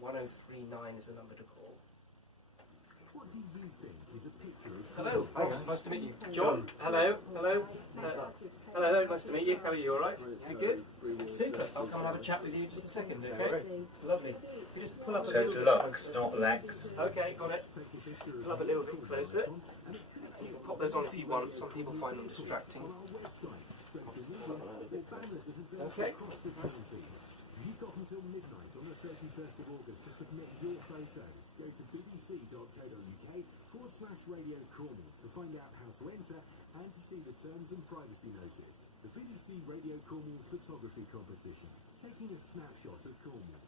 1039 is the number to call. What do you think is a picture of... Hello, Ross, nice to meet you. John, hello, hello. Hello, nice to meet you. How are you, all right? You good? Super. I'll come and have a chat with you in just a second, okay? Lovely. You just pull up a little bit. Lux, not Lex. Okay, got it. Pull up a little bit closer. You can pop those on if you want. Some people find them distracting. Okay. You've got until midnight on the 31st of August to submit your photos. Go to bbc.co.uk/Radio Cornwall to find out how to enter and to see the terms and privacy notice. The BBC Radio Cornwall Photography Competition, taking a snapshot of Cornwall.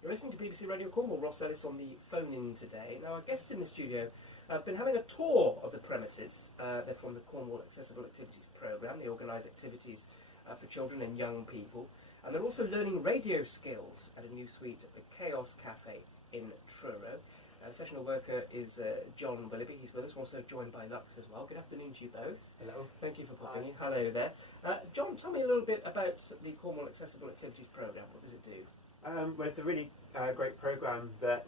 You're listening to BBC Radio Cornwall. Ross Ellis on the phone-in today. Now, our guests in the studio have been having a tour of the premises. They're from the Cornwall Accessible Activities Programme. They organise activities for children and young people. And they're also learning radio skills at a new suite at the Chaos Cafe in Truro. Sessional worker is John Willoughby. He's with us, also joined by Lux as well. Good afternoon to you both. Hello. Thank you for popping in. Hello there. John, tell me a little bit about the Cornwall Accessible Activities Programme. What does it do? Well, it's a really great programme that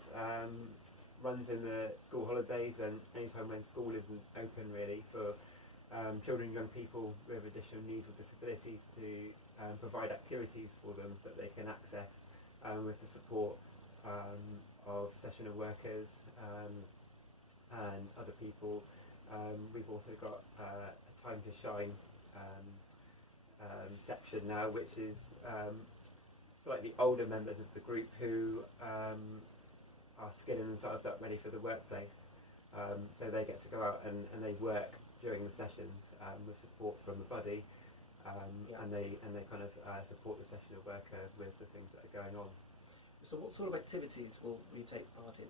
runs in the school holidays and any time when school isn't open, really, for children and young people with additional needs or disabilities to provide activities for them that they can access with the support of sessional workers and other people. We've also got a Time to Shine section now, which is slightly older members of the group who are skilling themselves up ready for the workplace. So they get to go out and they work during the sessions with support from the buddy, and they kind of support the sessional worker with the things that are going on. So what sort of activities will you take part in?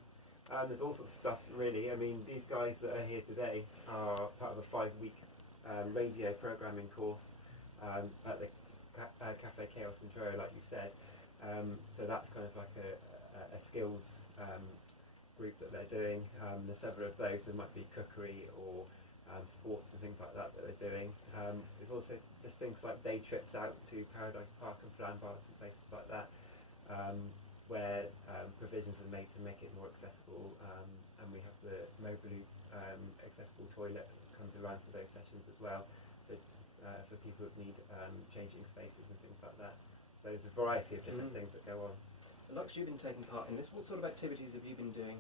There's all sorts of stuff, really. I mean, these guys that are here today are part of a 5-week radio programming course at the Cafe Chaos in Truro, like you said. So that's kind of like a skills group that they're doing. There's several of those. There might be cookery or sports and things like that they're doing. There's also just things like day trips out to Paradise Park and Flanbars and places like that, where provisions are made to make it more accessible, and we have the mobile accessible toilet that comes around to those sessions as well, for people that need changing spaces and things like that. So there's a variety of different things that go on. Lux, you've been taking part in this. What sort of activities have you been doing?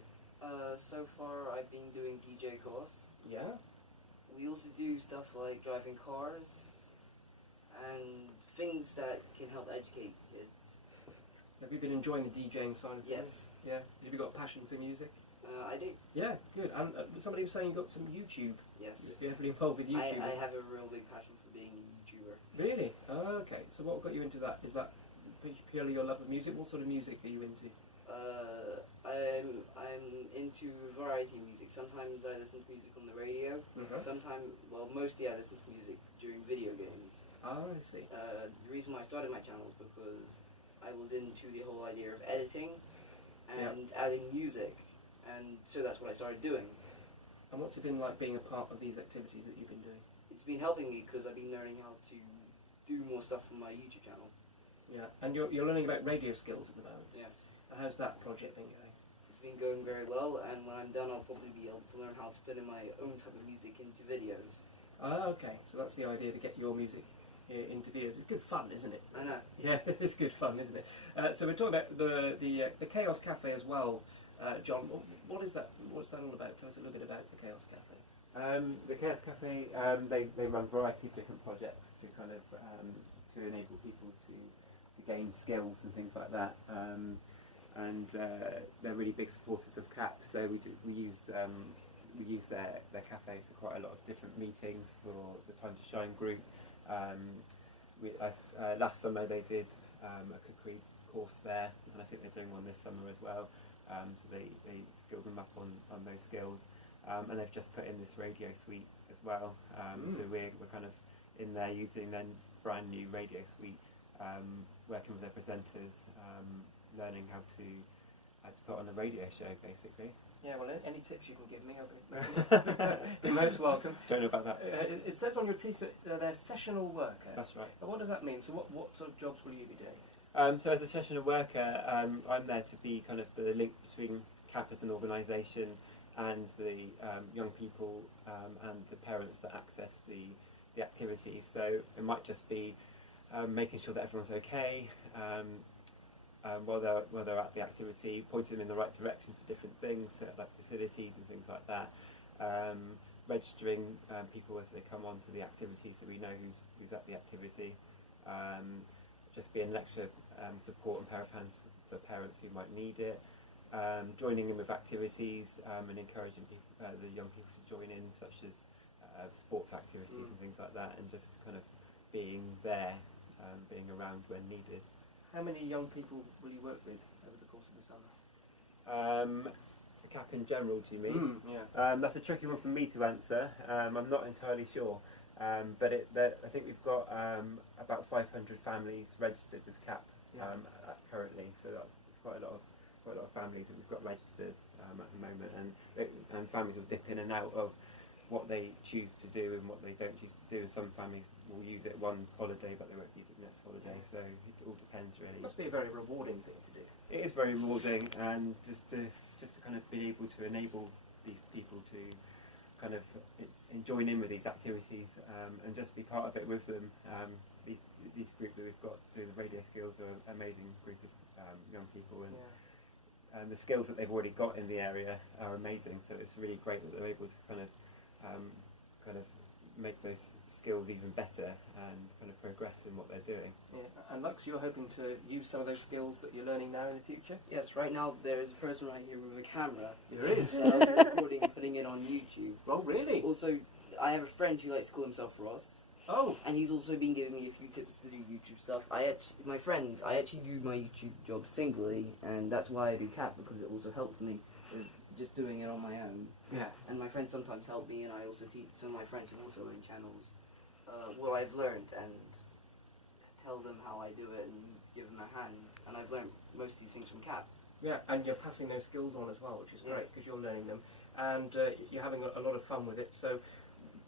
So far I've been doing DJ course. Yeah? We also do stuff like driving cars and things that can help educate kids. Have you been enjoying the DJing side of things? Yes. Yeah. Have you got a passion for music? I do. Yeah, good. And somebody was saying you got some YouTube. Yes. You're heavily involved with YouTube. I have a real big passion for being a YouTuber. Really? Oh, okay. So what got you into that? Is that purely your love of music? What sort of music are you into? I'm into variety music. Sometimes I listen to music on the radio. Sometimes, well, mostly I listen to music during video games. Oh, I see. The reason why I started my channel is because I was into the whole idea of editing and adding music, and so that's what I started doing. And what's it been like being a part of these activities that you've been doing? It's been helping me because I've been learning how to do more stuff from my YouTube channel. Yeah, and you're learning about radio skills at the moment? Yes. How's that project been going? It's been going very well, and when I'm done I'll probably be able to learn how to put in my own type of music into videos. Ah, okay, so that's the idea, to get your music into videos. It's good fun, isn't it? I know. Yeah, it's good fun, isn't it? So we're talking about the Chaos Cafe as well, John. What is that? What's that all about? Tell us a little bit about the Chaos Cafe. The Chaos Cafe, they run a variety of different projects to kind of to enable people to gain skills and things like that. And they're really big supporters of CAP, so we use their cafe for quite a lot of different meetings for the Time to Shine group. Last summer they did a cookery course there, and I think they're doing one this summer as well. So they skilled them up on those skills, and they've just put in this radio suite as well. So we're kind of in there using their brand new radio suite, working with their presenters, learning how to put on a radio show, basically. Yeah, well, any tips you can give me, you're most welcome. Don't know about that. It says on your t-shirt they're sessional worker. That's right. What does that mean? So what sort of jobs will you be doing? So as a sessional worker, I'm there to be kind of the link between CAP as an organisation and the young people and the parents that access the activities. So it might just be making sure that everyone's okay while they're at the activity, pointing them in the right direction for different things, like facilities and things like that. Registering people as they come on to the activity so we know who's at the activity. Just being lecture support and pair of hands for parents who might need it. Joining in with activities and encouraging the young people to join in, such as sports activities and things like that, and just kind of being there, being around when needed. How many young people will you work with over the course of the summer? CAP in general, do you mean? Yeah. That's a tricky one for me to answer. I'm not entirely sure, but I think we've got about 500 families registered with CAP currently, so it's quite a lot of families that we've got registered at the moment, and families will dip in and out of what they choose to do and what they don't choose to do. Some families will use it one holiday, but they won't use it next holiday. So it all depends, really. It must be a very rewarding thing to do. It is very rewarding, and just to kind of be able to enable these people to kind of join in with these activities and just be part of it with them. These group that we've got through the radio skills are an amazing group of young people, and the skills that they've already got in the area are amazing. So it's really great that they're able to kind of make those skills even better and kind of progress in what they're doing. Yeah. And Lux, you're hoping to use some of those skills that you're learning now in the future? Yes, right now there is a person right here with a camera. There is. Recording and putting it on YouTube. Oh, really? Also, I have a friend who likes to call himself Ross. Oh. And he's also been giving me a few tips to do YouTube stuff. I actually do my YouTube job singly, and that's why I do CAP, because it also helped me with just doing it on my own. Yeah. And my friends sometimes help me, and I also teach some of my friends who also own channels what I've learned and tell them how I do it and give them a hand. And I've learned most of these things from CAP. Yeah, and you're passing those skills on as well, which is great, because you're learning them. And you're having a lot of fun with it. So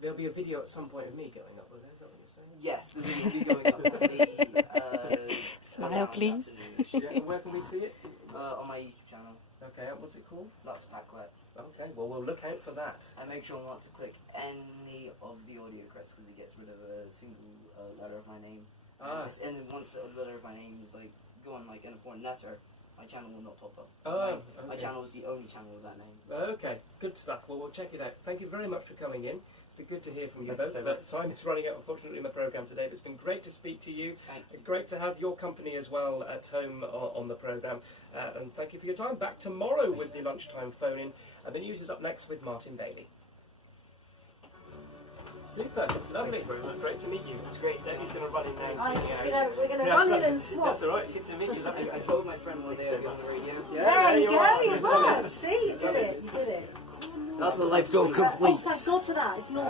there'll be a video at some point of me going up with it, is that what you're saying? Yes, the video will be going up. Smile, please. Yeah, where can we see it? On my YouTube channel. Okay, what's it called? That's Packlet. Okay, well, we'll look out for that. I make sure not to click any of the audio credits because it gets rid of a single letter of my name. And then once a letter of my name is like go on like an important letter, my channel will not pop up. My channel is the only channel with that name. Okay, good stuff. Well, we'll check it out. Thank you very much for coming in. It's been good to hear from you both. Time is running out, unfortunately, in the programme today, but it's been great to speak to you. Thank you. Great to have your company as well at home on the programme. And thank you for your time. Back tomorrow with the lunchtime phone-in. And the news is up next with Martin Bailey. Super, lovely. Very much. Great to meet you. It's great. Debbie's going to run in there and We're going to run in and swap. That's all right. Good to meet you. Lovely. I told my friend one day I'd be on the radio. There you go, you were. See, you did it. That's a life goal complete. Oh, thank God for that. It's not.